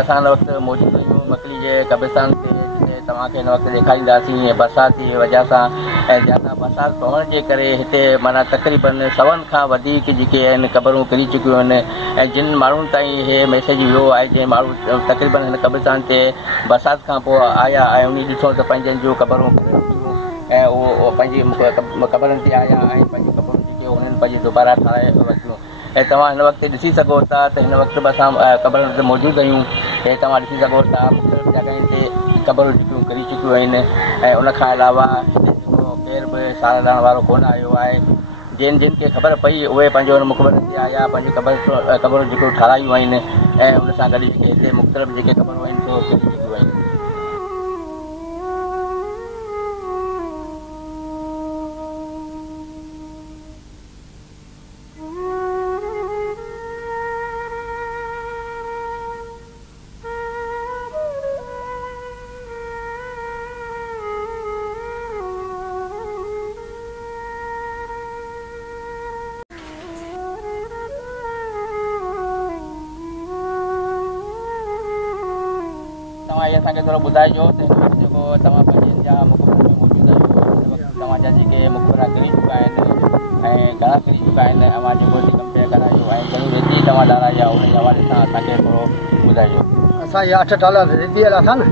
असां हिन वक़्तु मौजूदु आहियूं मकली जे कब्रिस्तान ते, जिते तव्हांखे हिन वक़्तु ॾेखारींदासीं। बरसाति जी वजह सां ऐं ज्यादा बरसाति पवण जे करे हिते माना तक़रीबन 100 खां वधीक जेके आहिनि क़बरूं किरी चुकियूं आहिनि। ऐं जिन माण्हुनि ताईं इहे मैसेज वियो आहे, जंहिं माण्हू तक़रीबन हिन कब्रिस्तान ते बरसाति खां पोइ आया ऐं उन ॾिठो त पंहिंजनि जूं क़बरूं ऐं उहो पंहिंजी क़बरनि ते आया ऐं पंहिंजी क़बरूं जेके उन्हनि पंहिंजी दुबारा ठाराए वरितियूं। ऐं तव्हां हिन वक़्तु ॾिसी सघो था त हिन वक़्तु बि असां क़बरनि ते मौजूदु आहियूं। ऐं तव्हां ॾिसी सघो था मुख़्तलिफ़ जॻहियुनि ते क़बरूं जेकियूं किरी चुकियूं आहिनि। ऐं उनखां अलावा हिते जेको केर बि सार ॾियण वारो कोन आयो आहे। जिन खे ख़बर पई उहे पंहिंजो हुन मुक़बरनि ते आया, पंहिंजी क़बरूं जेकियूं ठारायूं आहिनि ऐं उन सां गॾु जेके हिते मुख़्तलिफ़ जेके क़बरूं आहिनि सो किरी चुकियूं आहिनि। तव्हां इहे असांखे थोरो ॿुधाइजो त जेको तव्हां पंहिंजे जा मुक़बरनि में मौजूदु आहियो, तव्हांजा जेके मुक़बरा किरी चुका आहिनि ऐं घणा किरी चुका आहिनि, अवां जेको कंपेयर करायो ऐं घणी रेती तव्हां ॾाराई आहे, उन जे हवाले सां असांखे थोरो ॿुधाइजो। असां इहे 8 टाला रेती वारा था न,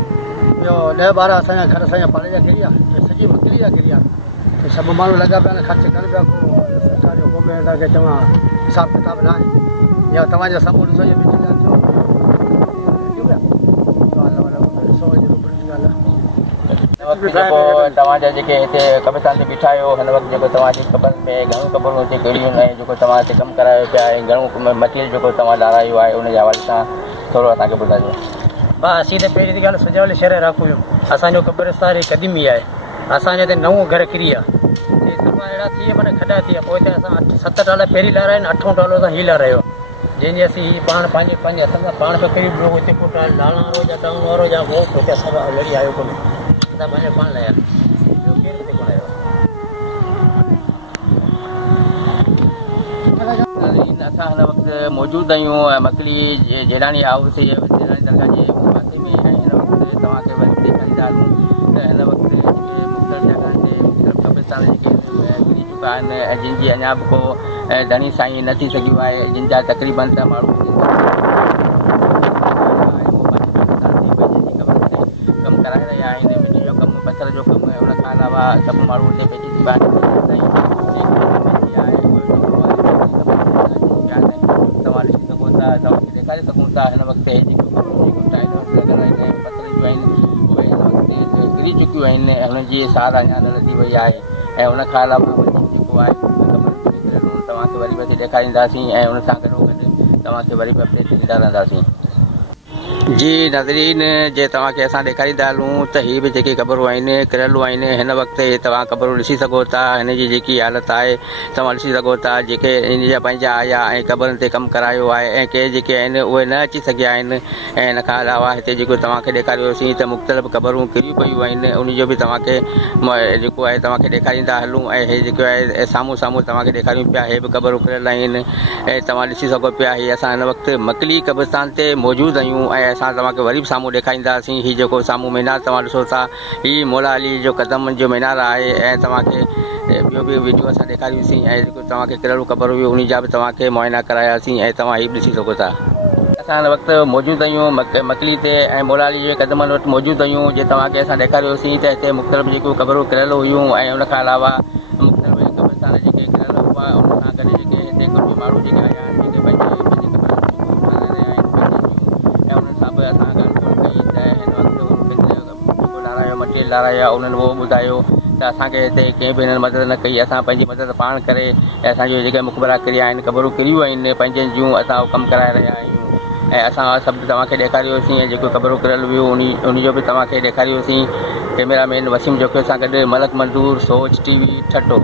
ॿियो 10-12 असांजा घर असांजा पाड़े जा किरी आहे, सॼी मकली जा किरी आहे। सभु माण्हू लॻा पिया आहिनि, ख़र्च कनि पिया। सरकार जो हुकुम आहे तव्हांखे चवां हिसाबु किताबु न आहे, या तव्हांजे साम्हूं ॾिसो इहे मिटी था थियो तव्हांजा जेके हिते कब्रिस्तान ते बीठा आहियो, हिन वक़्तु जेको तव्हांजी क़बरनि में घणियूं क़बरूं हिते कहिड़ियूं आहिनि, जेको तव्हां हिते कमु करायो पिया ऐं घणो मटीरियल जेको तव्हां ॾारायो आहे, उन जे हवाले सां थोरो असांखे ॿुधाइजो। भाउ असीं त पहिरीं त ॻाल्हि सजावल शहर रखूं, असांजो क़बरिस्तान क़दीमी आहे। असांजे हिते 9 घर किरी आहे, सफ़ा अहिड़ा थी विया माना खॾा थी विया। पोइ हिते असां 7 टाला पहिरीं लाराया आहिनि, 8 टालो असां हीउ लारायो आहे, जंहिंजे असीं पाण पंहिंजे हथनि सां पाण खे क़रीब हिते को लालण वारो या टाउन वारो या उहो हिते असां लड़ी आयो कोन्हे, असां पंहिंजे पाण लाया, ॿियो केरु हिते कोन आयो। असां हिन वक़्तु मौजूदु आहियूं मकली जेलानी हाउस जेलानी दरगाह जे पासे में। ऐं हिन वक़्तु तव्हांखे वरी ॾेखारींदा हलूं त हिन वक़्तु जेके मुख़्तलिफ़ जॻहियुनि ते मुख़्तलिफ़ क़ब्रिस्तान जेके किरी चुका आहिनि ऐं जिन जी अञा बि को धणी साईं न थी सघियो आहे, जिन जा तक़रीबन त माण्हू कमु कराए रहिया आहिनि, मिटी जो कमु, पथर जो कमु। ऐं उनखां अलावा सभु माण्हू हिते पंहिंजी तव्हां ॾिसी सघो था, तव्हांखे ॾेखारे सघूं था हिन वक़्तु जेको टाइलूं लॻल आहिनि ऐं पथर जूं आहिनि उहे हिन वक़्तु किरी चुकियूं आहिनि ऐं हुननि जी सार अञा न लधी वई आहे। ऐं उनखां अलावा जेको आहे तव्हांखे वरी बि ॾेखारींदासीं ऐं उन सां गॾो गॾु तव्हांखे वरी बि अपडेट ॾींदा रहंदासीं। जी नाज़रीन, जे तव्हांखे असां ॾेखारींदा हलूं त हीअ बि जेके क़बरूं आहिनि किरलूं आहिनि। हिन वक़्तु तव्हां क़बरूं ॾिसी सघो था, हिन जी जेकी हालत आहे तव्हां ॾिसी सघो था। जेके इन जा पंहिंजा आया ऐं क़बरनि ते कमु करायो आहे ऐं के जेके आहिनि उहे न अची सघिया आहिनि। ऐं हिन खां अलावा हिते जेको तव्हांखे ॾेखारियोसीं त मुख़्तलिफ़ क़बरूं किरियूं पयूं आहिनि, उन जो बि तव्हांखे जेको आहे तव्हांखे ॾेखारींदा हलूं। ऐं हे जेको आहे साम्हूं साम्हूं तव्हांखे ॾेखारियूं पिया, हे बि क़बरूं किरियल आहिनि। ऐं तव्हां ॾिसी सघो पिया हीअ असां हिन वक़्तु मकली क़ब्रिस्तान ते मौजूदु आहियूं। ऐं असां तव्हांखे वरी बि साम्हूं ॾेखारींदासीं। हीउ जेको साम्हूं मीनार तव्हां ॾिसो था, हीउ मौला अली जो क़दमनि जो मीनार आहे। ऐं तव्हांखे ॿियो बि वीडियो असां ॾेखारियोसीं ऐं जेको तव्हांखे किरलूं क़बर हुई उन जा बि तव्हांखे मुआइना करायासीं ऐं तव्हां हीउ ॾिसी सघो था। असां हिन वक़्तु मौजूदु आहियूं मकली ते ऐं मौला अली जे क़दमनि वटि मौजूदु आहियूं। जे तव्हांखे असां ॾेखारियोसीं त हिते मुख़्तलिफ़ जेकियूं क़बरूं किरल हुयूं ऐं उनखां अलावा मुख़्तलिफ़ क़ब्रिस्तान जेके किरल हुआ उन सां गॾु जेके हिते कुझु माण्हू जेके आया आहिनि जेके पंहिंजे ऐं उन्हनि सां बि असां ॻाल्हि कई त हिन वक़्तु जेको ॾारायो मटीरियल ॾारायो आहे उन्हनि उहो ॿुधायो त असांखे हिते कंहिं बि हिननि मदद न कई। असां पंहिंजी मदद पाण करे ऐं असांजो जेके मुक़बरा किरिया आहिनि, क़बरूं किरियूं आहिनि, पंहिंजनि जूं असां कमु कराए रहिया आहियूं। ऐं असां सभु तव्हांखे ॾेखारियोसीं ऐं जेको क़बरूं किरियल हुयूं उन जो बि तव्हांखे ॾेखारियोसीं। कैमरामैन वसीम जोखियो सां गॾु मलक मंज़ूर, सोच TV ठटो।